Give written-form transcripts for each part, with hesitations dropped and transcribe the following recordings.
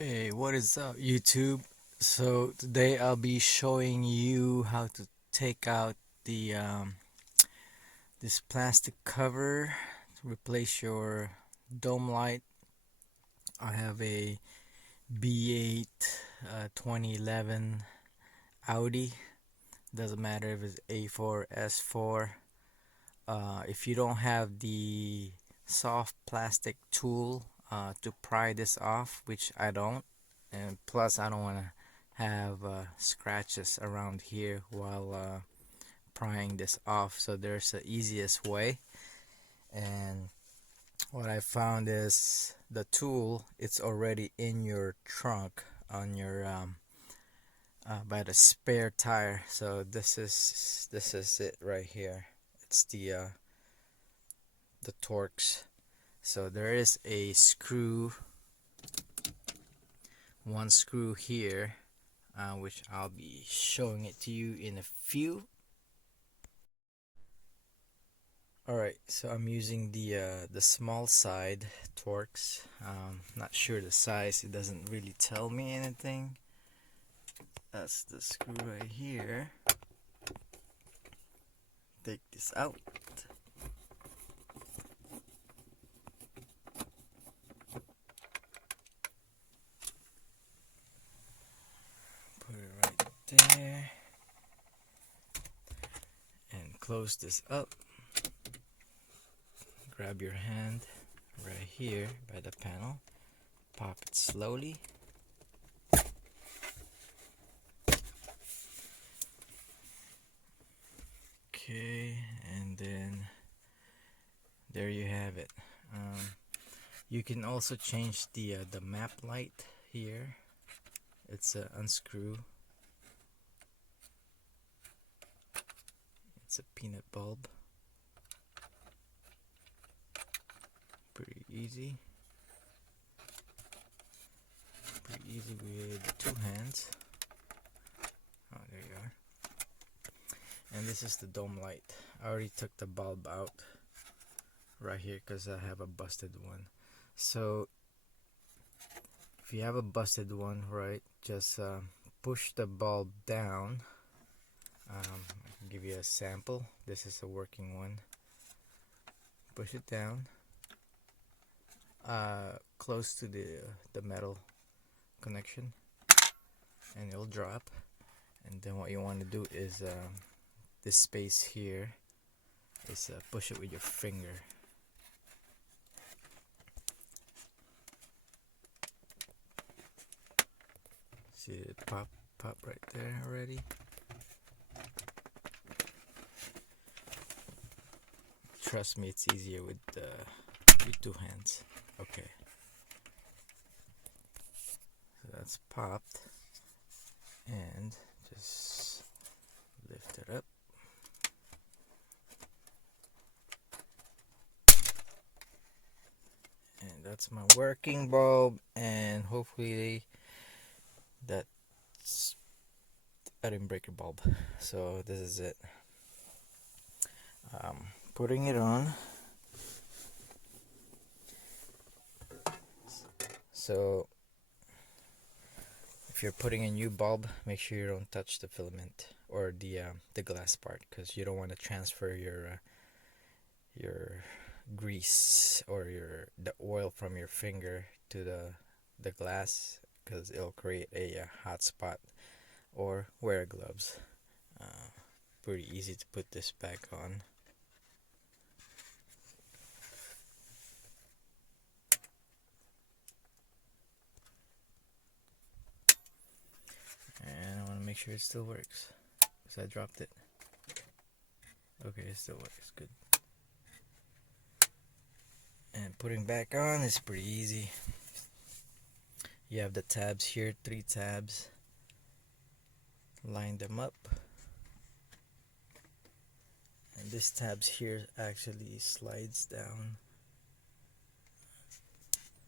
Hey, what is up, YouTube? So today I'll be showing you how to take out the this plastic cover to replace your dome light. I have a B8 2011 Audi. Doesn't matter if it's A4, S4. If you don't have the soft plastic tool to pry this off, which I don't, and plus I don't want to have scratches around here while prying this off, so there's the easiest way. And what I found is the tool, it's already in your trunk on your by the spare tire. So this is it right here. It's the Torx. So there is a screw, one screw here, which I'll be showing it to you in a few. Alright, so I'm using the small side Torx. Not sure the size, it doesn't really tell me anything. That's the screw right here. Take this out. Put it right there. And close this up. Grab your hand right here by the panel. Pop it slowly. Okay, and then there you have it. You can also change the map light here. It's a unscrew. It's a peanut bulb. Pretty easy. Pretty easy with 2 hands. Oh, there you are. And this is the dome light. I already took the bulb out right here because I have a busted one. So if you have a busted one, right, just push the bulb down. I can give you a sample. This is a working one. Push it down close to the metal connection, and it'll drop. And then what you want to do is this space here is push it with your finger. See it pop right there already. Trust me, it's easier with 2 hands. Okay, so that's popped, and just lift it up. And that's my working bulb, and hopefully that's, I didn't break a bulb. So this is it. Putting it on. So if you're putting a new bulb, make sure you don't touch the filament or the glass part, because you don't want to transfer your grease or the oil from your finger to the glass, because it'll create a hot spot. Or wear gloves. Pretty easy to put this back on. And I want to make sure it still works, because I dropped it. Okay, it still works. Good. And putting back on is pretty easy. You have the tabs here, 3 tabs. Line them up. And this tabs here actually slides down.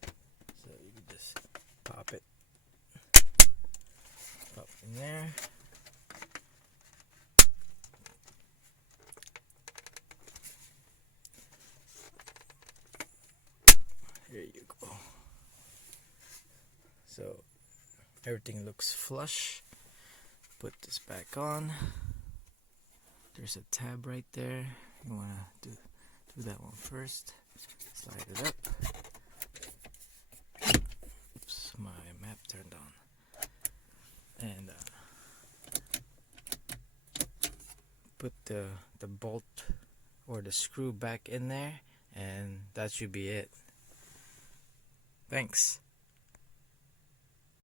So you can just pop it up in there. There you go. So everything looks flush. Put this back on. There's a tab right there. You wanna do that one first. Slide it up. Oops, my map turned on. And put the bolt or the screw back in there, and that should be it. Thanks.